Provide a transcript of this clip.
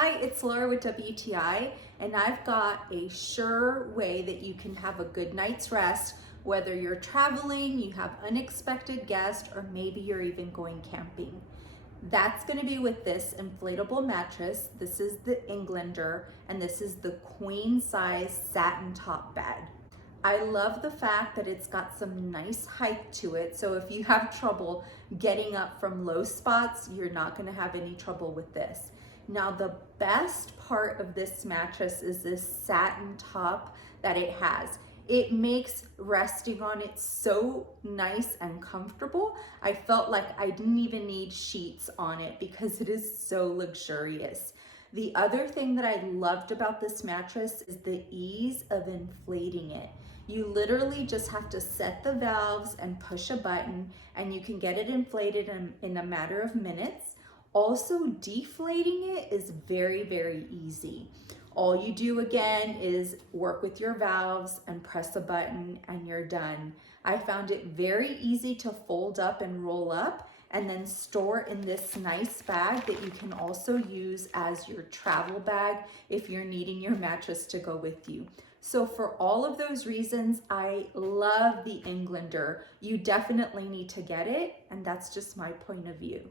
Hi, it's Laura with WTI, and I've got a sure way that you can have a good night's rest, whether you're traveling, you have unexpected guests, or maybe you're even going camping. That's going to be with this inflatable mattress. This is the Englander, and this is the queen size satin top bed. I love the fact that it's got some nice height to it, so if you have trouble getting up from low spots, you're not going to have any trouble with this. Now, the best part of this mattress is this satin top that it has. It makes resting on it so nice and comfortable. I felt like I didn't even need sheets on it because it is so luxurious. The other thing that I loved about this mattress is the ease of inflating it. You literally just have to set the valves and push a button and you can get it inflated in a matter of minutes. Also, deflating it is very, very easy. All you do again is work with your valves and press a button and you're done. I found it very easy to fold up and roll up and then store in this nice bag that you can also use as your travel bag if you're needing your mattress to go with you. So for all of those reasons, I love the Englander. You definitely need to get it, and that's just my point of view.